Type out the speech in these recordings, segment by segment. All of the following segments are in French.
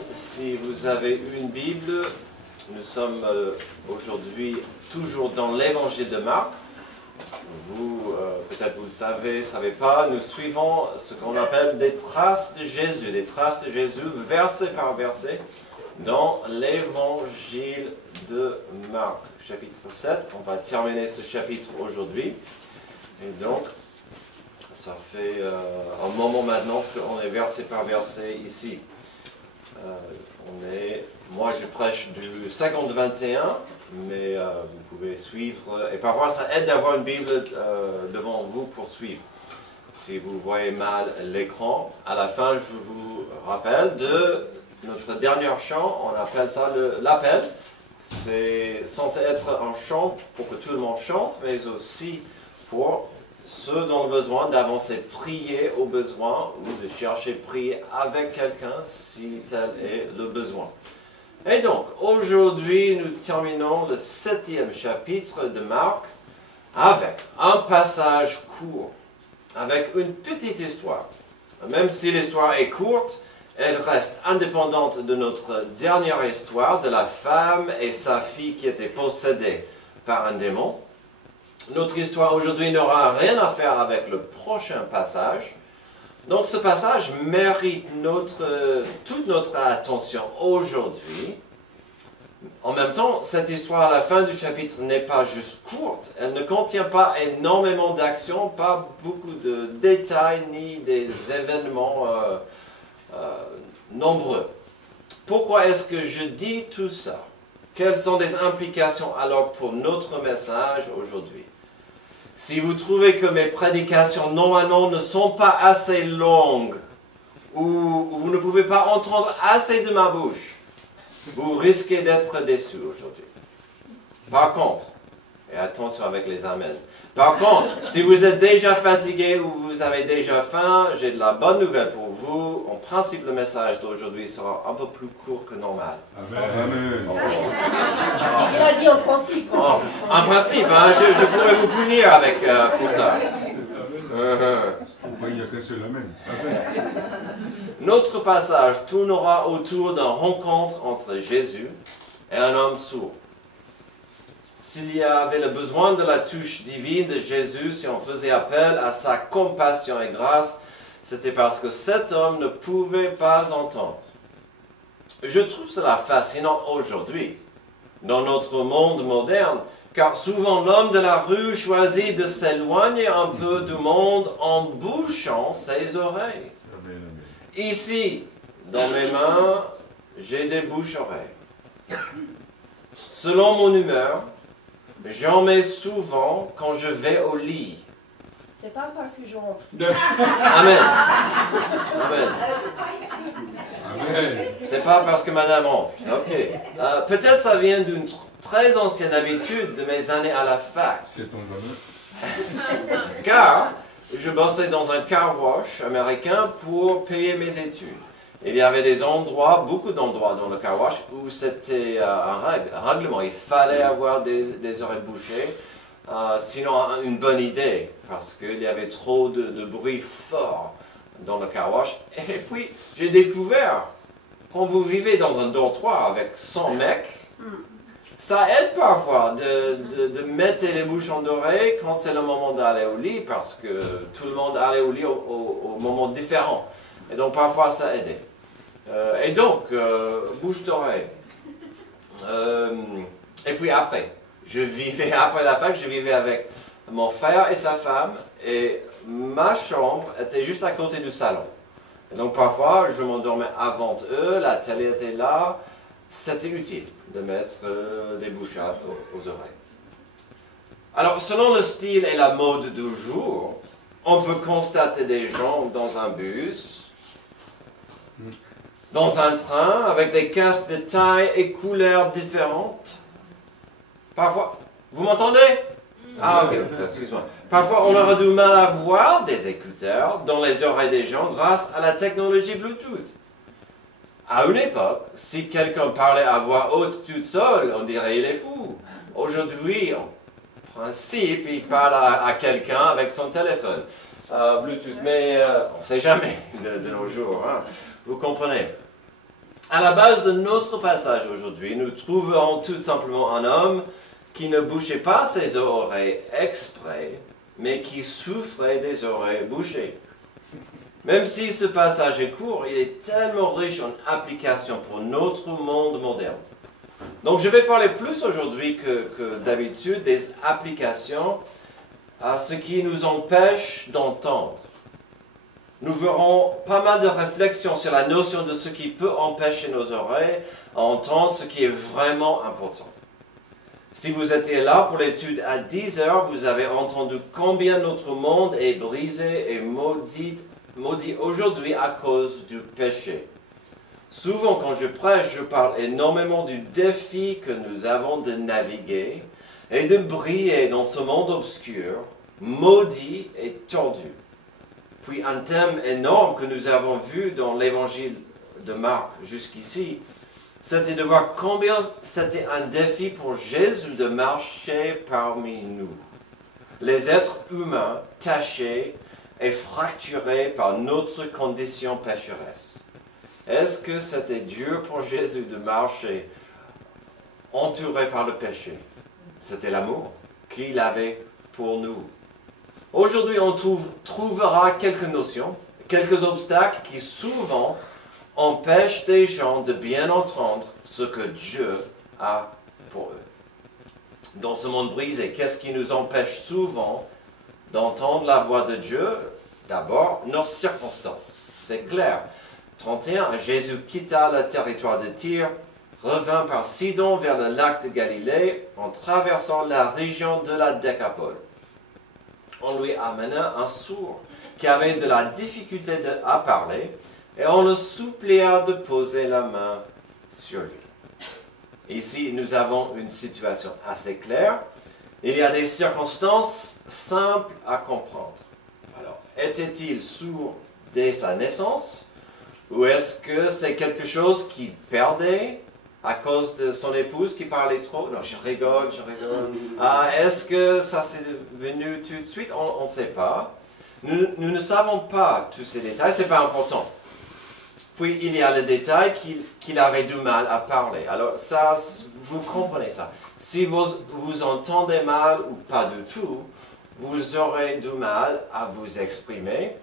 tous, si vous avez une Bible, nous sommes aujourd'hui toujours dans l'évangile de Marc. Vous, peut-être vous le savez pas, nous suivons ce qu'on appelle des traces de Jésus, verset par verset, dans l'évangile de Marc, chapitre 7. On va terminer ce chapitre aujourd'hui. Et donc, ça fait un moment maintenant qu'on est verset par verset ici. Moi je prêche du 50-21, mais vous pouvez suivre, et parfois ça aide d'avoir une Bible devant vous pour suivre. Si vous voyez mal l'écran, à la fin je vous rappelle de notre dernier chant, on appelle ça l'appel. C'est censé être un chant pour que tout le monde chante, mais aussi pour ceux qui ont besoin d'avancer, prier au besoin ou de chercher prier avec quelqu'un si tel est le besoin. Et donc, aujourd'hui, nous terminons le 7e chapitre de Marc avec un passage court, avec une petite histoire. Même si l'histoire est courte, elle reste indépendante de notre dernière histoire de la femme et sa fille qui étaient possédées par un démon. Notre histoire aujourd'hui n'aura rien à faire avec le prochain passage. Donc ce passage mérite toute notre attention aujourd'hui. En même temps, cette histoire à la fin du chapitre n'est pas juste courte. Elle ne contient pas énormément d'actions, pas beaucoup de détails ni des événements nombreux. Pourquoi est-ce que je dis tout ça? Quelles sont les implications alors pour notre message aujourd'hui? Si vous trouvez que mes prédications normalement ne sont pas assez longues, ou vous ne pouvez pas entendre assez de ma bouche, vous risquez d'être déçus aujourd'hui. Par contre, et attention avec les amens, par contre, si vous êtes déjà fatigué ou vous avez déjà faim, j'ai de la bonne nouvelle pour vous. En principe, le message d'aujourd'hui sera un peu plus court que normal. Amen. Il a dit en principe. En principe, hein, je pourrais vous punir pour ça. Il n'y a qu'un seul amen. Notre passage tournera autour d'une rencontre entre Jésus et un homme sourd. S'il y avait le besoin de la touche divine de Jésus, si on faisait appel à sa compassion et grâce, c'était parce que cet homme ne pouvait pas entendre. Je trouve cela fascinant aujourd'hui, dans notre monde moderne, car souvent l'homme de la rue choisit de s'éloigner un peu du monde en bouchant ses oreilles. Ici, dans mes mains, j'ai des bouches-oreilles. Selon mon humeur, j'en mets souvent quand je vais au lit. C'est pas parce que j'en... Amen. Amen. Amen. C'est pas parce que madame ronfle. Ok. Peut-être ça vient d'une très ancienne habitude de mes années à la fac. C'est ton bonheur. Car je bossais dans un car wash américain pour payer mes études. Il y avait beaucoup d'endroits dans le car wash où c'était un règlement. Il fallait avoir des oreilles bouchées, sinon une bonne idée, parce qu'il y avait trop de bruit fort dans le car wash. Et puis, j'ai découvert, quand vous vivez dans un dortoir avec 100 mecs, ça aide parfois de mettre les bouchons d'oreille quand c'est le moment d'aller au lit, parce que tout le monde allait au lit au moment différent. Et donc parfois ça aidait. Et donc, bouche d'oreille. Et puis après la fac, je vivais avec mon frère et sa femme, et ma chambre était juste à côté du salon. Et donc parfois, je m'endormais avant eux, la télé était là, c'était utile de mettre des bouchons aux oreilles. Alors, selon le style et la mode du jour, on peut constater des gens dans un bus, dans un train, avec des casques de taille et couleurs différentes. Parfois, vous m'entendez? Ah ok, excuse-moi. Parfois, on aura du mal à voir des écouteurs dans les oreilles des gens grâce à la technologie Bluetooth. À une époque, si quelqu'un parlait à voix haute toute seule, on dirait il est fou. Aujourd'hui, en principe, il parle à quelqu'un avec son téléphone Bluetooth, mais on ne sait jamais de nos jours, hein. Vous comprenez. À la base de notre passage aujourd'hui, nous trouverons tout simplement un homme qui ne bouchait pas ses oreilles exprès, mais qui souffrait des oreilles bouchées. Même si ce passage est court, il est tellement riche en applications pour notre monde moderne. Donc je vais parler plus aujourd'hui que d'habitude des applications à ce qui nous empêche d'entendre. Nous verrons pas mal de réflexions sur la notion de ce qui peut empêcher nos oreilles à entendre ce qui est vraiment important. Si vous étiez là pour l'étude à 10 heures, vous avez entendu combien notre monde est brisé et maudit aujourd'hui à cause du péché. Souvent, quand je prêche, je parle énormément du défi que nous avons de naviguer et de briller dans ce monde obscur, maudit et tordu. Puis un thème énorme que nous avons vu dans l'évangile de Marc jusqu'ici, c'était de voir combien c'était un défi pour Jésus de marcher parmi nous. Les êtres humains tachés et fracturés par notre condition pécheresse. Est-ce que c'était dur pour Jésus de marcher entouré par le péché? C'était l'amour qu'il avait pour nous. Aujourd'hui, on trouvera quelques notions, quelques obstacles qui souvent empêchent des gens de bien entendre ce que Dieu a pour eux. Dans ce monde brisé, qu'est-ce qui nous empêche souvent d'entendre la voix de Dieu? D'abord, nos circonstances. C'est clair. 31, Jésus quitta le territoire de Tyr, revint par Sidon vers le lac de Galilée en traversant la région de la Décapole. On lui amena un sourd qui avait de la difficulté à parler et on le supplia de poser la main sur lui. Ici, nous avons une situation assez claire. Il y a des circonstances simples à comprendre. Alors, était-il sourd dès sa naissance ou est-ce que c'est quelque chose qu'il perdait à cause de son épouse qui parlait trop? Non, je rigole. Est-ce que ça s'est venu tout de suite? On ne sait pas. Nous ne savons pas tous ces détails, ce n'est pas important. Puis il y a le détail qu'il avait du mal à parler. Alors ça, vous comprenez ça. Si vous entendez mal ou pas du tout, vous aurez du mal à vous exprimer.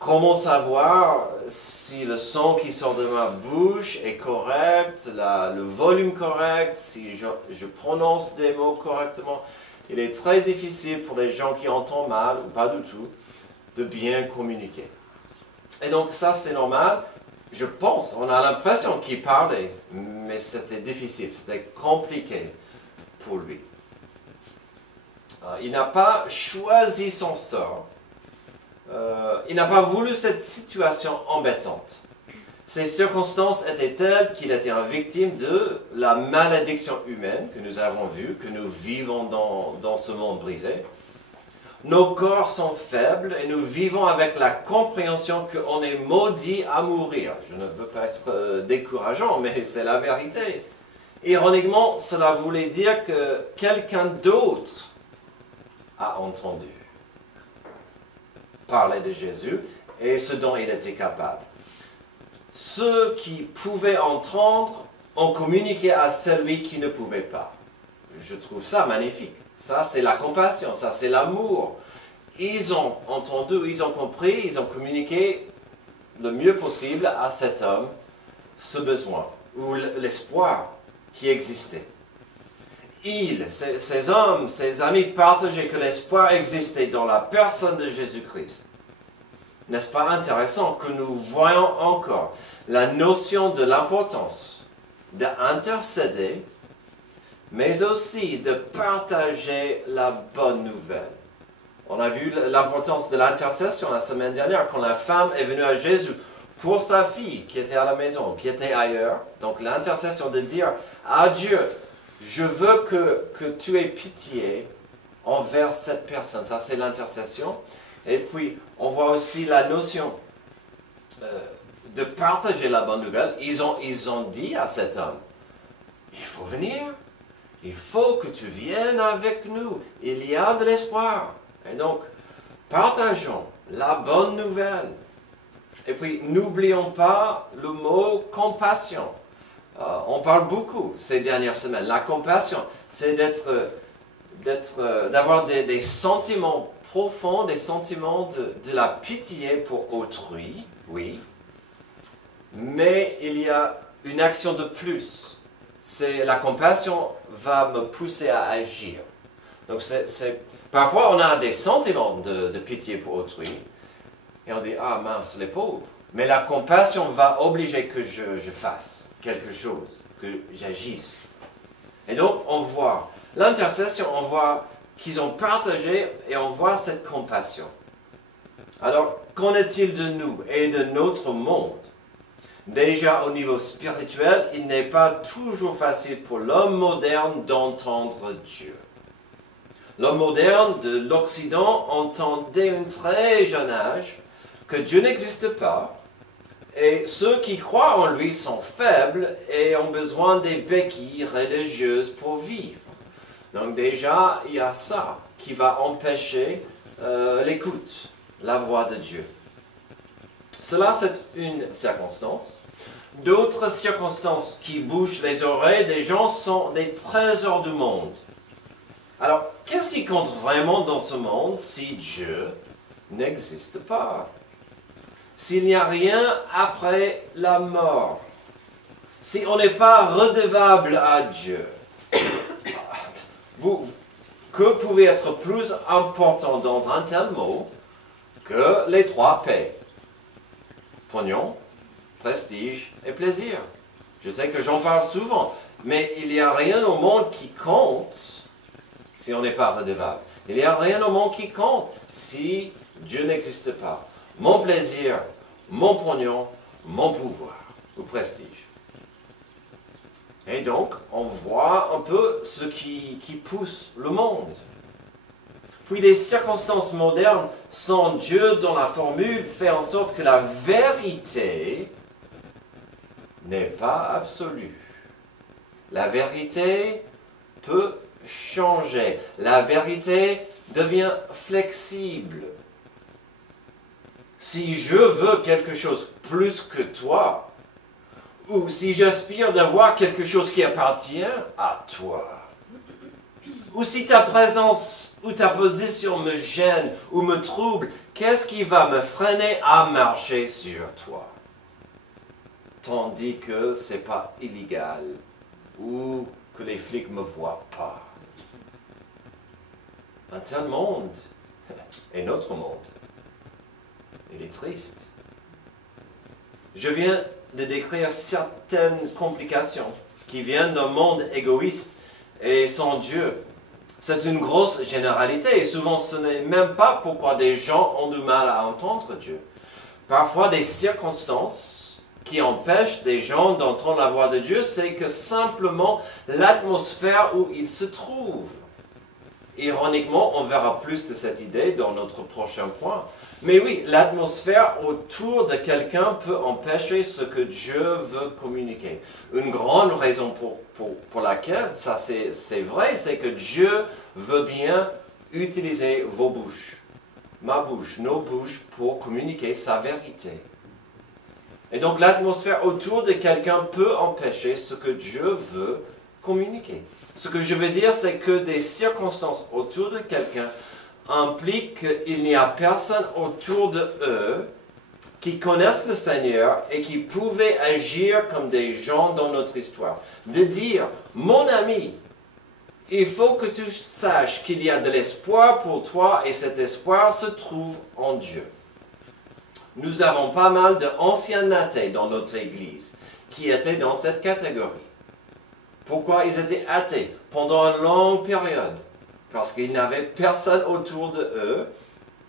Comment savoir si le son qui sort de ma bouche est correct, le volume correct, si je prononce des mots correctement? Il est très difficile pour les gens qui entendent mal ou pas du tout de bien communiquer. Et donc ça c'est normal. Je pense, on a l'impression qu'il parlait, mais c'était difficile, c'était compliqué pour lui. Il n'a pas choisi son sort. Il n'a pas voulu cette situation embêtante. Ces circonstances étaient telles qu'il était une victime de la malédiction humaine que nous avons vue, que nous vivons dans ce monde brisé. Nos corps sont faibles et nous vivons avec la compréhension qu'on est maudit à mourir. Je ne veux pas être décourageant, mais c'est la vérité. Ironiquement, cela voulait dire que quelqu'un d'autre a entendu parler de Jésus et ce dont il était capable. Ceux qui pouvaient entendre ont communiqué à celui qui ne pouvait pas. Je trouve ça magnifique. Ça, c'est la compassion, ça, c'est l'amour. Ils ont entendu, ils ont compris, ils ont communiqué le mieux possible à cet homme ce besoin ou l'espoir qui existait. Ces hommes, ces amis partageaient que l'espoir existait dans la personne de Jésus-Christ. N'est-ce pas intéressant que nous voyons encore la notion de l'importance d'intercéder, mais aussi de partager la bonne nouvelle. On a vu l'importance de l'intercession la semaine dernière, quand la femme est venue à Jésus pour sa fille qui était à la maison, qui était ailleurs. Donc l'intercession de dire à Dieu, je veux que tu aies pitié envers cette personne. Ça, c'est l'intercession. Et puis, on voit aussi la notion de partager la bonne nouvelle. Ils ont dit à cet homme, il faut venir. Il faut que tu viennes avec nous. Il y a de l'espoir. Et donc, partageons la bonne nouvelle. Et puis, n'oublions pas le mot compassion. On parle beaucoup ces dernières semaines. La compassion, c'est d'avoir des sentiments profonds, des sentiments de la pitié pour autrui, oui. Mais il y a une action de plus. La compassion va me pousser à agir. Donc, parfois, on a des sentiments de pitié pour autrui. Et on dit, ah mince, les pauvres. Mais la compassion va obliger que je fasse quelque chose, que j'agisse. Et donc, on voit l'intercession, on voit qu'ils ont partagé et on voit cette compassion. Alors, qu'en est-il de nous et de notre monde? Déjà au niveau spirituel, il n'est pas toujours facile pour l'homme moderne d'entendre Dieu. L'homme moderne de l'Occident entend dès un très jeune âge que Dieu n'existe pas et ceux qui croient en lui sont faibles et ont besoin des béquilles religieuses pour vivre. Donc déjà, il y a ça qui va empêcher l'écoute, la voix de Dieu. Cela, c'est une circonstance. D'autres circonstances qui bouchent les oreilles des gens sont des trésors du monde. Alors, qu'est-ce qui compte vraiment dans ce monde si Dieu n'existe pas? S'il n'y a rien après la mort? Si on n'est pas redevable à Dieu? Que pouvait être plus important dans un tel mot que les 3 P? Pognon, prestige et plaisir. Je sais que j'en parle souvent, mais il n'y a rien au monde qui compte si on n'est pas redevable. Il n'y a rien au monde qui compte si Dieu n'existe pas. Mon plaisir, mon pognon, mon pouvoir ou prestige. Et donc, on voit un peu ce qui pousse le monde. Puis les circonstances modernes sans Dieu dans la formule fait en sorte que la vérité n'est pas absolue. La vérité peut changer. La vérité devient flexible. Si je veux quelque chose plus que toi, ou si j'aspire d'avoir quelque chose qui appartient à toi, ou si ta présence ou ta position me gêne ou me trouble, qu'est-ce qui va me freiner à marcher sur toi? Tandis que ce n'est pas illégal, ou que les flics ne me voient pas. Un tel monde est notre monde. Il est triste. Je viens de décrire certaines complications qui viennent d'un monde égoïste et sans Dieu. C'est une grosse généralité et souvent ce n'est même pas pourquoi des gens ont du mal à entendre Dieu. Parfois des circonstances qui empêchent des gens d'entendre la voix de Dieu, c'est que simplement l'atmosphère où ils se trouvent. Ironiquement, on verra plus de cette idée dans notre prochain point. Mais oui, l'atmosphère autour de quelqu'un peut empêcher ce que Dieu veut communiquer. Une grande raison pour laquelle ça c'est vrai, c'est que Dieu veut bien utiliser vos bouches, ma bouche, nos bouches pour communiquer sa vérité. Et donc l'atmosphère autour de quelqu'un peut empêcher ce que Dieu veut communiquer. Ce que je veux dire, c'est que des circonstances autour de quelqu'un implique qu'il n'y a personne autour de eux qui connaissent le Seigneur et qui pouvaient agir comme des gens dans notre histoire. De dire, mon ami, il faut que tu saches qu'il y a de l'espoir pour toi et cet espoir se trouve en Dieu. Nous avons pas mal d'anciens athées dans notre Église qui étaient dans cette catégorie. Pourquoi ils étaient athées pendant une longue période? Parce qu'il n'y avait personne autour de eux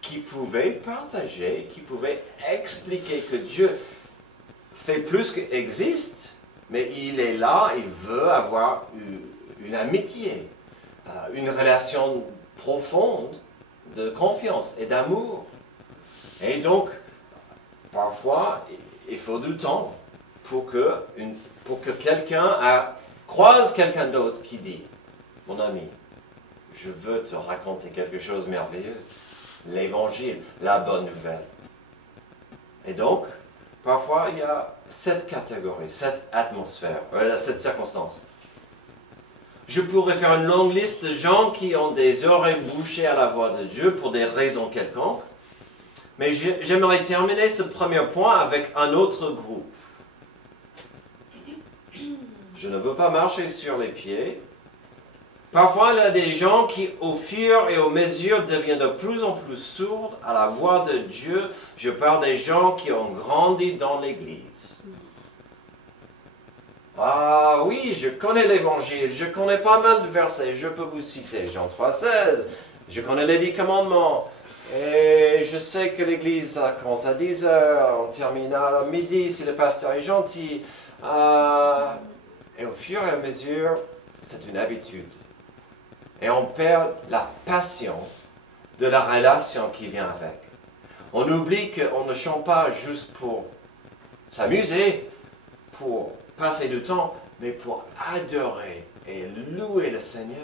qui pouvait partager, qui pouvait expliquer que Dieu fait plus qu'existe, mais il est là, il veut avoir une amitié, une relation profonde de confiance et d'amour. Et donc, parfois, il faut du temps pour que quelqu'un croise quelqu'un d'autre qui dit, mon ami, je veux te raconter quelque chose de merveilleux, l'évangile, la bonne nouvelle. Et donc, Parfois, il y a cette catégorie, cette atmosphère, cette circonstance. Je pourrais faire une longue liste de gens qui ont des oreilles bouchées à la voix de Dieu pour des raisons quelconques. Mais j'aimerais terminer ce premier point avec un autre groupe. Je ne veux pas marcher sur les pieds. Parfois, il y a des gens qui, au fur et à mesure, deviennent de plus en plus sourds à la voix de Dieu. Je parle des gens qui ont grandi dans l'Église. Ah oui, je connais l'Évangile, je connais pas mal de versets, je peux vous citer Jean 3,16, je connais les 10 commandements, et je sais que l'Église commence à 10 heures, on termine à midi si le pasteur est gentil. Et au fur et à mesure, c'est une habitude. Et on perd la passion de la relation qui vient avec. On oublie qu'on ne chante pas juste pour s'amuser, pour passer du temps, mais pour adorer et louer le Seigneur.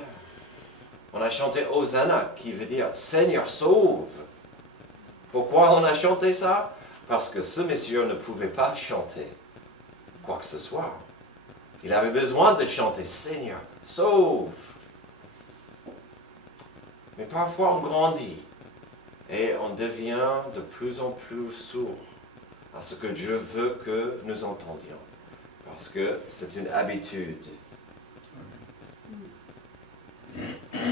On a chanté Hosanna, qui veut dire Seigneur, sauve. Pourquoi on a chanté ça? Parce que ce monsieur ne pouvait pas chanter quoi que ce soit. Il avait besoin de chanter Seigneur, sauve. Mais parfois on grandit et on devient de plus en plus sourd à ce que Dieu veut que nous entendions. Parce que c'est une habitude.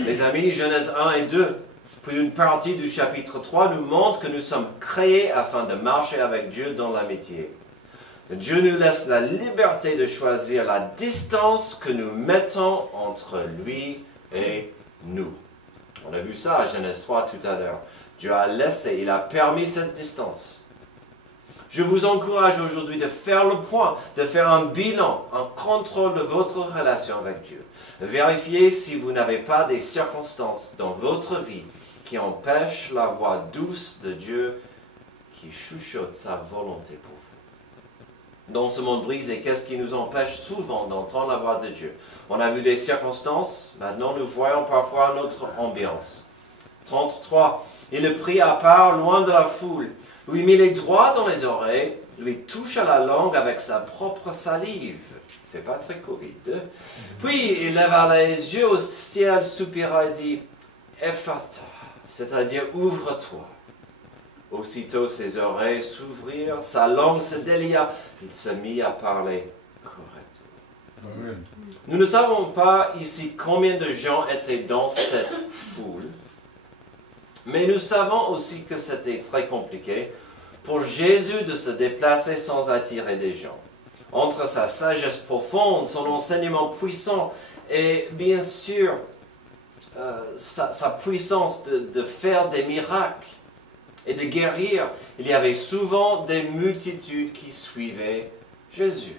Les amis, Genèse 1 et 2, puis une partie du chapitre 3 nous montre que nous sommes créés afin de marcher avec Dieu dans l'amitié. Dieu nous laisse la liberté de choisir la distance que nous mettons entre lui et nous. On a vu ça à Genèse 3 tout à l'heure. Dieu a laissé, il a permis cette distance. Je vous encourage aujourd'hui de faire le point, de faire un bilan, un contrôle de votre relation avec Dieu. Vérifiez si vous n'avez pas des circonstances dans votre vie qui empêchent la voix douce de Dieu qui chuchote sa volonté pour vous. Dans ce monde brisé, qu'est-ce qui nous empêche souvent d'entendre la voix de Dieu? On a vu des circonstances, maintenant nous voyons parfois notre ambiance. 33. Il le prit à part, loin de la foule, lui mit les doigts dans les oreilles, lui toucha la langue avec sa propre salive. C'est pas très Covid. Puis il leva les yeux au ciel, soupira et dit Ephata, c'est-à-dire ouvre-toi. Aussitôt ses oreilles s'ouvrirent, sa langue se délia, il se mit à parler correctement. Amen. Nous ne savons pas ici combien de gens étaient dans cette foule, mais nous savons aussi que c'était très compliqué pour Jésus de se déplacer sans attirer des gens. Entre sa sagesse profonde, son enseignement puissant et bien sûr sa puissance de faire des miracles et de guérir, il y avait souvent des multitudes qui suivaient Jésus.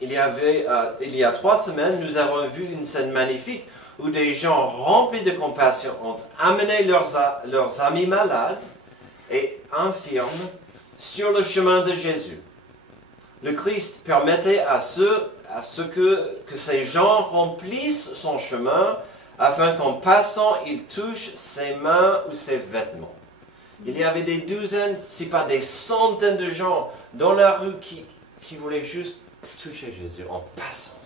Il y a 3 semaines, nous avons vu une scène magnifique où des gens remplis de compassion ont amené leurs amis malades et infirmes sur le chemin de Jésus. Le Christ permettait à ce que ces gens remplissent son chemin afin qu'en passant, ils touchent ses mains ou ses vêtements. Il y avait des douzaines, si pas des centaines de gens dans la rue qui voulaient juste toucher Jésus en passant.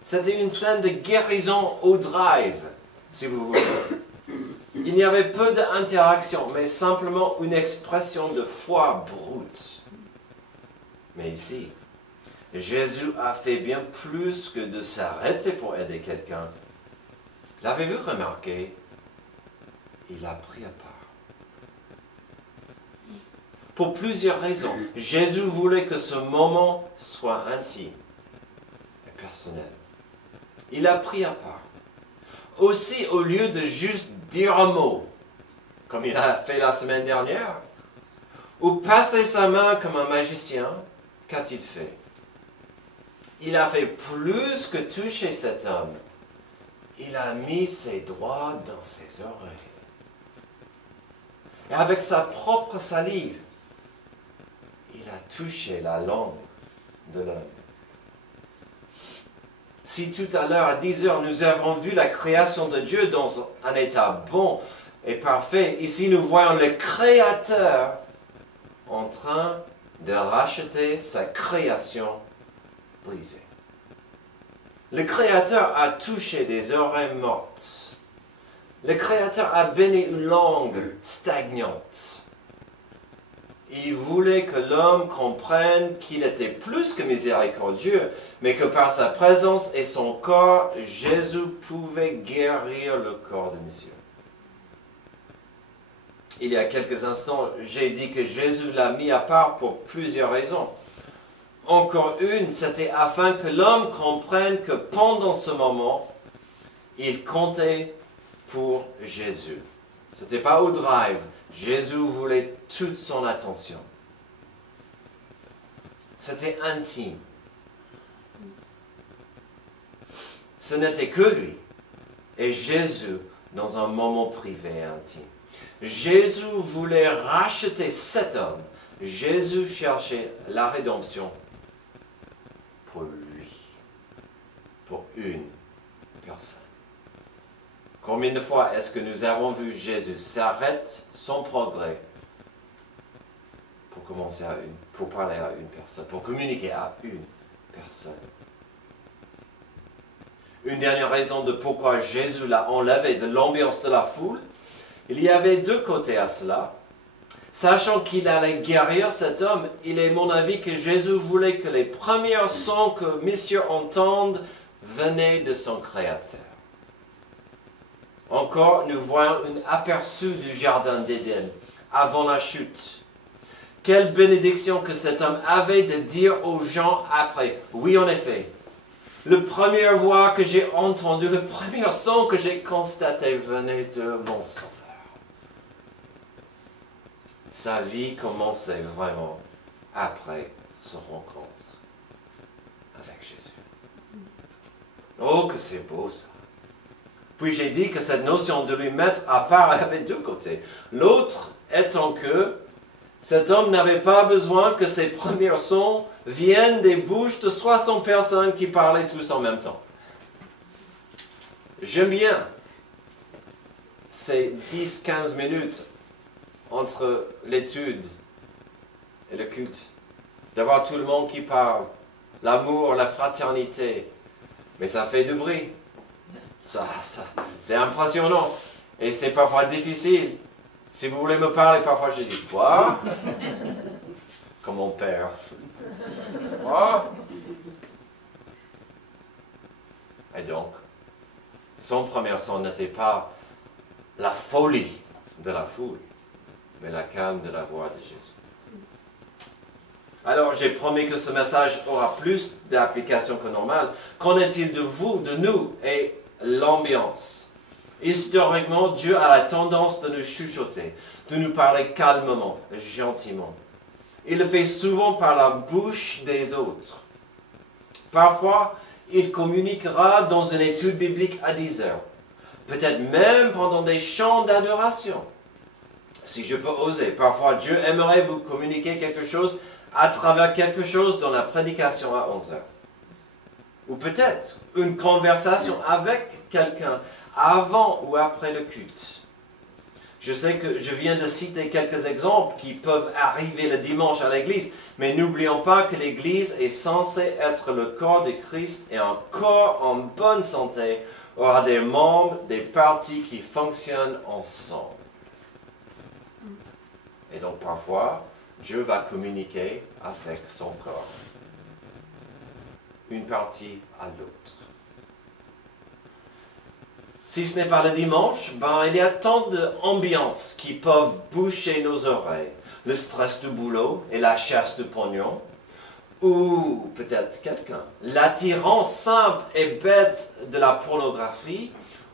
C'était une scène de guérison au drive, si vous voulez. Il y avait peu d'interaction, mais simplement une expression de foi brute. Mais ici, Jésus a fait bien plus que de s'arrêter pour aider quelqu'un. L'avez-vous remarqué? Il a pris à part. Pour plusieurs raisons. Jésus voulait que ce moment soit intime et personnel. Il a pris à part. Aussi, au lieu de juste dire un mot, comme il a fait la semaine dernière, ou passer sa main comme un magicien, qu'a-t-il fait? Il a fait plus que toucher cet homme. Il a mis ses doigts dans ses oreilles. Et avec sa propre salive, il a touché la langue de l'homme. Si tout à l'heure, à 10 heures, nous avons vu la création de Dieu dans un état bon, et parfait. Ici, nous voyons le Créateur en train de racheter sa création brisée. Le Créateur a touché des oreilles mortes. Le Créateur a béni une langue stagnante. Il voulait que l'homme comprenne qu'il était plus que miséricordieux, mais que par sa présence et son corps, Jésus pouvait guérir le corps de monsieur. Il y a quelques instants, j'ai dit que Jésus l'a mis à part pour plusieurs raisons. Encore une, c'était afin que l'homme comprenne que pendant ce moment, il comptait pour Jésus. Ce n'était pas au drive. Jésus voulait toute son attention. C'était intime. Ce n'était que lui et Jésus dans un moment privé et intime. Jésus voulait racheter cet homme. Jésus cherchait la rédemption pour lui, pour une personne. Combien de fois est-ce que nous avons vu Jésus s'arrêter son progrès pour commencer pour parler à une personne, pour communiquer à une personne? Une dernière raison de pourquoi Jésus l'a enlevé de l'ambiance de la foule, il y avait deux côtés à cela. Sachant qu'il allait guérir cet homme, il est mon avis que Jésus voulait que les premiers sons que messieurs entendent venaient de son Créateur. Encore, nous voyons un aperçu du jardin d'Éden avant la chute. Quelle bénédiction que cet homme avait de dire aux gens après. Oui, en effet, le premier voix que j'ai entendu, le premier son que j'ai constaté venait de mon Sauveur. Sa vie commençait vraiment après ce rencontre avec Jésus. Oh, que c'est beau ça! Puis j'ai dit que cette notion de lui mettre à part avait deux côtés. L'autre étant que cet homme n'avait pas besoin que ses premiers sons viennent des bouches de 60 personnes qui parlaient tous en même temps. J'aime bien ces 10-15 minutes entre l'étude et le culte, d'avoir tout le monde qui parle, l'amour, la fraternité, mais ça fait du bruit. C'est impressionnant et c'est parfois difficile. Si vous voulez me parler, parfois je dis quoi? Comme mon père. Quoi? Et donc, son premier son n'était pas la folie de la foule, mais la calme de la voix de Jésus. Alors, j'ai promis que ce message aura plus d'application que normal. Qu'en est-il de vous, de nous et l'ambiance? Historiquement, Dieu a la tendance de nous chuchoter, de nous parler calmement, gentiment. Il le fait souvent par la bouche des autres. Parfois, il communiquera dans une étude biblique à 10 heures, peut-être même pendant des chants d'adoration. Si je peux oser, parfois Dieu aimerait vous communiquer quelque chose à travers quelque chose dans la prédication à 11 heures. Ou peut-être une conversation avec quelqu'un avant ou après le culte. Je sais que je viens de citer quelques exemples qui peuvent arriver le dimanche à l'église, mais n'oublions pas que l'église est censée être le corps de Christ et un corps en bonne santé aura des membres, des parties qui fonctionnent ensemble. Et donc parfois, Dieu va communiquer avec son corps, une partie à l'autre. Si ce n'est pas le dimanche, il y a tant d'ambiances qui peuvent boucher nos oreilles. Le stress du boulot et la chasse du pognon, ou peut-être quelqu'un. L'attirance simple et bête de la pornographie,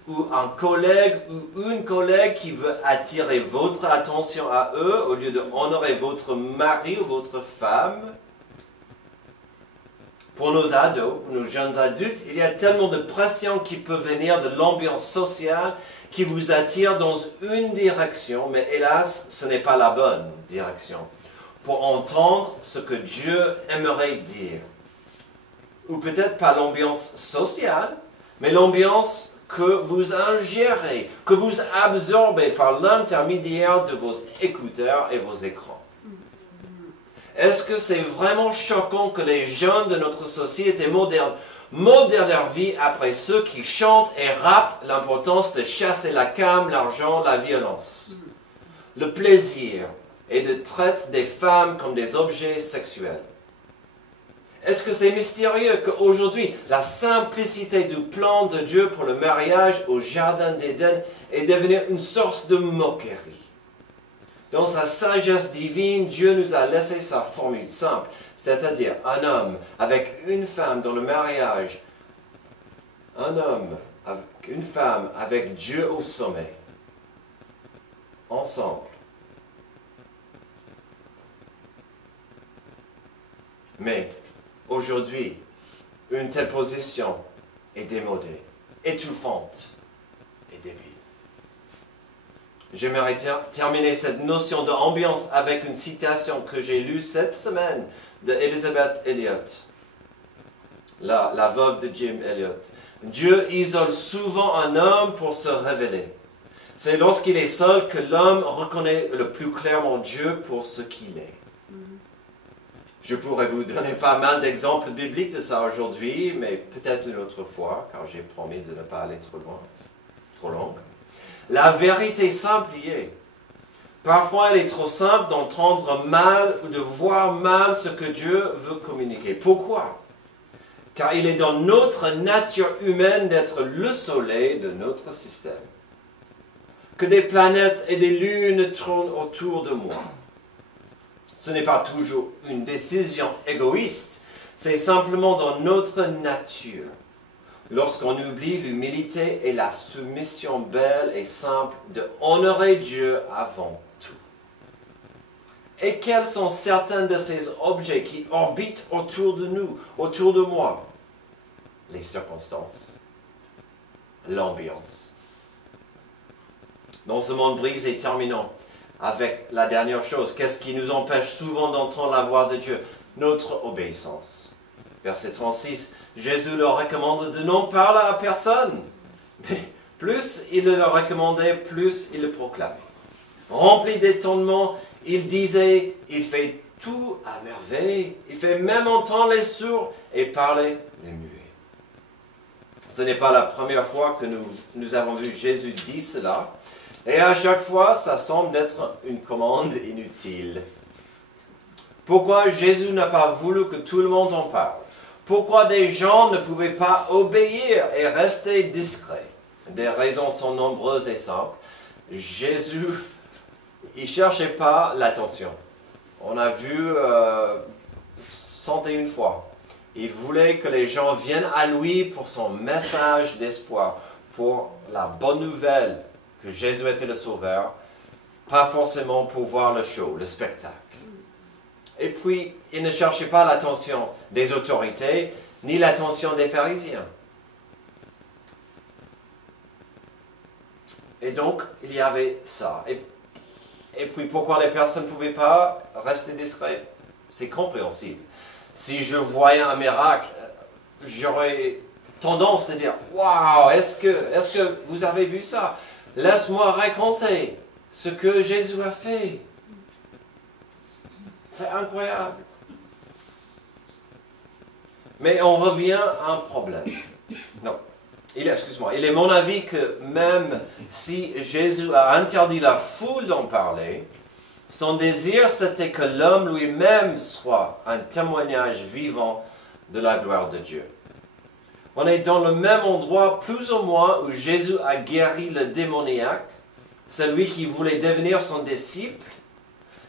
ou un collègue ou une collègue qui veut attirer votre attention à eux au lieu d'honorer votre mari ou votre femme. Pour nos ados, nos jeunes adultes, il y a tellement de pression qui peut venir de l'ambiance sociale qui vous attire dans une direction, mais hélas, ce n'est pas la bonne direction, pour entendre ce que Dieu aimerait dire. Ou peut-être pas l'ambiance sociale, mais l'ambiance que vous ingérez, que vous absorbez par l'intermédiaire de vos écouteurs et vos écrans. Est-ce que c'est vraiment choquant que les jeunes de notre société moderne modèrent leur vie après ceux qui chantent et rappent l'importance de chasser la cam, l'argent, la violence, le plaisir et de traiter des femmes comme des objets sexuels? Est-ce que c'est mystérieux qu'aujourd'hui, la simplicité du plan de Dieu pour le mariage au Jardin d'Éden est devenue une source de moquerie? Dans sa sagesse divine, Dieu nous a laissé sa formule simple, c'est-à-dire un homme avec une femme dans le mariage, un homme avec une femme avec Dieu au sommet, ensemble. Mais aujourd'hui, une telle position est démodée, étouffante et débile. J'aimerais terminer cette notion d'ambiance avec une citation que j'ai lue cette semaine de Elisabeth Elliot, la veuve de Jim Elliot. Dieu isole souvent un homme pour se révéler. C'est lorsqu'il est seul que l'homme reconnaît le plus clairement Dieu pour ce qu'il est. Je pourrais vous donner pas mal d'exemples bibliques de ça aujourd'hui, mais peut-être une autre fois, car j'ai promis de ne pas aller trop loin. La vérité simple y est. Parfois, elle est trop simple d'entendre mal ou de voir mal ce que Dieu veut communiquer. Pourquoi? Car il est dans notre nature humaine d'être le soleil de notre système. Que des planètes et des lunes tournent autour de moi. Ce n'est pas toujours une décision égoïste, c'est simplement dans notre nature. Lorsqu'on oublie l'humilité et la soumission belle et simple de honorer Dieu avant tout. Et quels sont certains de ces objets qui orbitent autour de nous, autour de moi? Les circonstances, l'ambiance. Dans ce monde brisé, terminons avec la dernière chose. Qu'est-ce qui nous empêche souvent d'entendre la voix de Dieu? Notre obéissance. Verset 36, Jésus leur recommande de non parler à personne. Mais plus il le recommandait, plus il le proclamait. Rempli d'étonnement, il disait, il fait tout à merveille. Il fait même entendre les sourds et parler les muets. Ce n'est pas la première fois que nous avons vu Jésus dire cela. Et à chaque fois, ça semble être une commande inutile. Pourquoi Jésus n'a pas voulu que tout le monde en parle? Pourquoi des gens ne pouvaient pas obéir et rester discrets? Des raisons sont nombreuses et simples. Jésus, il ne cherchait pas l'attention. On a vu 101 fois. Il voulait que les gens viennent à lui pour son message d'espoir, pour la bonne nouvelle que Jésus était le Sauveur, pas forcément pour voir le show, le spectacle. Et puis, il ne cherchait pas l'attention des autorités, ni l'attention des pharisiens. Et donc, il y avait ça. Et puis, pourquoi les personnes ne pouvaient pas rester discrètes? C'est compréhensible. Si je voyais un miracle, j'aurais tendance à dire « Waouh, est-ce que vous avez vu ça? Laisse-moi raconter ce que Jésus a fait. » C'est incroyable. Mais on revient à un problème. Non. Il est mon avis que même si Jésus a interdit la foule d'en parler, son désir c'était que l'homme lui-même soit un témoignage vivant de la gloire de Dieu. On est dans le même endroit plus ou moins où Jésus a guéri le démoniaque, celui qui voulait devenir son disciple.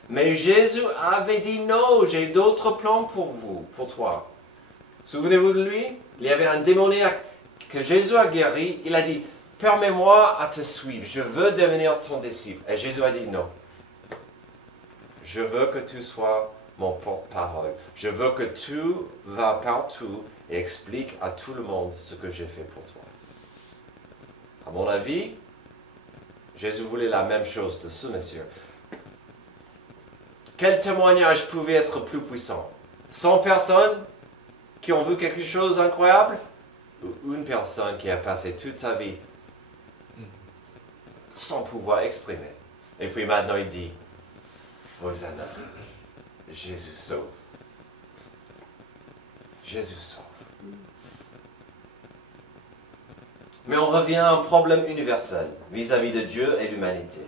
Mais Jésus avait dit non, j'ai d'autres plans pour vous, pour toi. Souvenez-vous de lui? Il y avait un démoniaque que Jésus a guéri. Il a dit, permets-moi à te suivre, je veux devenir ton disciple. Et Jésus a dit non. Je veux que tu sois mon porte-parole. Je veux que tu vas partout et expliques à tout le monde ce que j'ai fait pour toi. À mon avis, Jésus voulait la même chose de ce monsieur. Quel témoignage pouvait être plus puissant? 100 personnes qui ont vu quelque chose d'incroyable? Ou une personne qui a passé toute sa vie sans pouvoir exprimer. Et puis maintenant il dit, Hosanna, Jésus sauve. Jésus sauve. Mais on revient à un problème universel vis-à-vis de Dieu et l'humanité.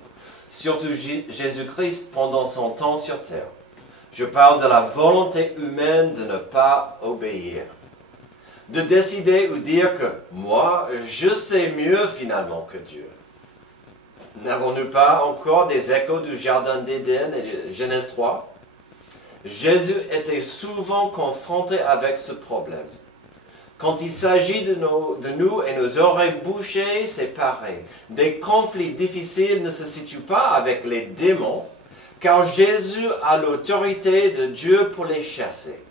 Surtout Jésus-Christ pendant son temps sur terre. Je parle de la volonté humaine de ne pas obéir. De décider ou dire que moi, je sais mieux finalement que Dieu. N'avons-nous pas encore des échos du Jardin d'Éden et de Genèse 3? Jésus était souvent confronté avec ce problème. Quand il s'agit de nous et nos oreilles bouchées, c'est pareil. Des conflits difficiles ne se situent pas avec les démons, car Jésus a l'autorité de Dieu pour les chasser.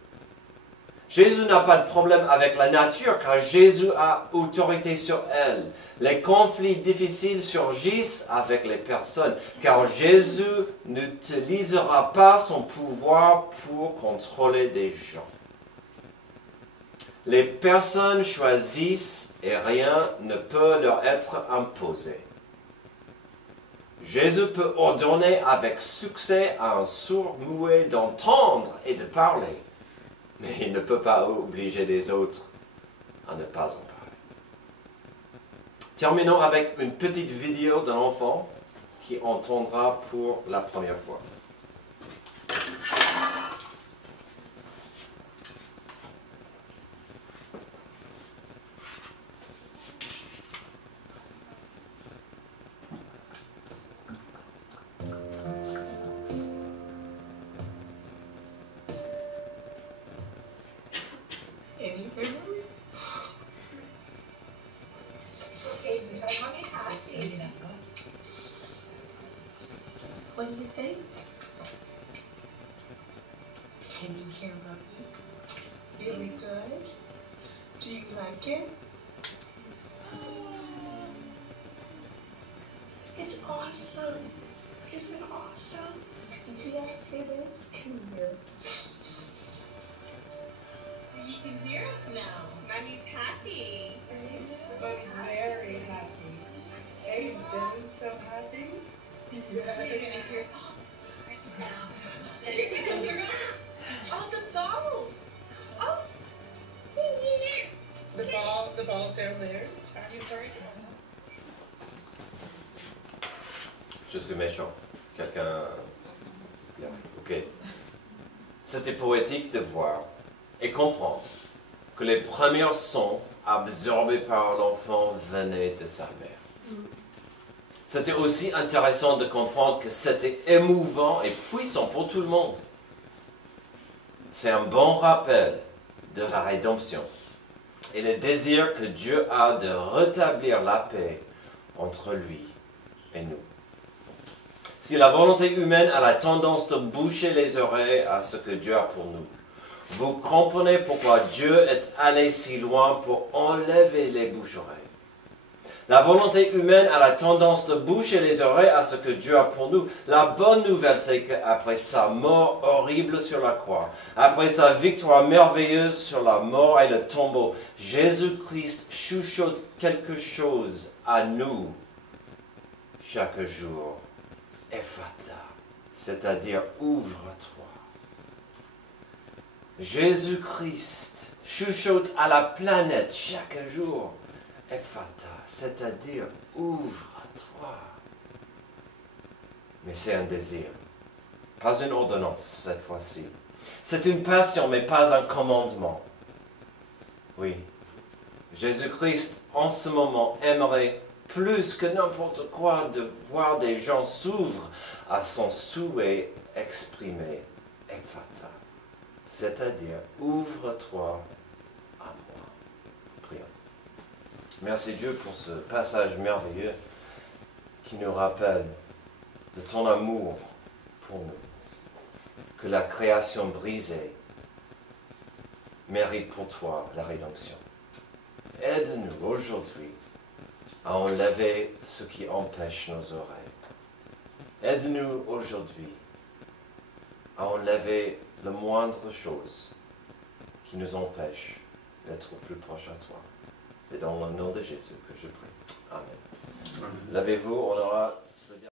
Jésus n'a pas de problème avec la nature, car Jésus a autorité sur elle. Les conflits difficiles surgissent avec les personnes, car Jésus n'utilisera pas son pouvoir pour contrôler des gens. Les personnes choisissent et rien ne peut leur être imposé. Jésus peut ordonner avec succès à un sourd-muet d'entendre et de parler, mais il ne peut pas obliger les autres à ne pas en parler. Terminons avec une petite vidéo d'un enfant qui entendra pour la première fois. What do you think? Can you hear Mommy? Really good? Do you like it? It's awesome. Isn't it awesome? Yes, it is. Come here. You can hear us now. Mommy's happy. Mommy's very happy. Hey, Ben, so happy? You're gonna hear all the secrets now. You're gonna hear all the balls. Oh, The ball down there. Are you hurt? Je suis méchant. Quelqu'un... Bien, ok. C'était poétique de voir et comprendre que les premiers sons absorbés par l'enfant venaient de sa mère. C'était aussi intéressant de comprendre que c'était émouvant et puissant pour tout le monde. C'est un bon rappel de la rédemption et le désir que Dieu a de rétablir la paix entre lui et nous. Si la volonté humaine a la tendance de boucher les oreilles à ce que Dieu a pour nous, vous comprenez pourquoi Dieu est allé si loin pour enlever les bouches-oreilles. La volonté humaine a la tendance de boucher les oreilles à ce que Dieu a pour nous. La bonne nouvelle, c'est qu'après sa mort horrible sur la croix, après sa victoire merveilleuse sur la mort et le tombeau, Jésus-Christ chuchote quelque chose à nous chaque jour. Ephata, c'est-à-dire ouvre-toi. Jésus-Christ chuchote à la planète chaque jour. Ephata, c'est-à-dire ouvre-toi. Mais c'est un désir, pas une ordonnance cette fois-ci. C'est une passion, mais pas un commandement. Oui, Jésus-Christ en ce moment aimerait plus que n'importe quoi de voir des gens s'ouvrir à son souhait exprimé. Ephata, c'est-à-dire ouvre-toi à moi. Prions. Merci Dieu pour ce passage merveilleux qui nous rappelle de ton amour pour nous, que la création brisée mérite pour toi la rédemption. Aide-nous aujourd'hui à enlever ce qui empêche nos oreilles. Aide-nous aujourd'hui à enlever la moindre chose qui nous empêche d'être plus proche à toi. C'est dans le nom de Jésus que je prie. Amen. Lavez-vous, on aura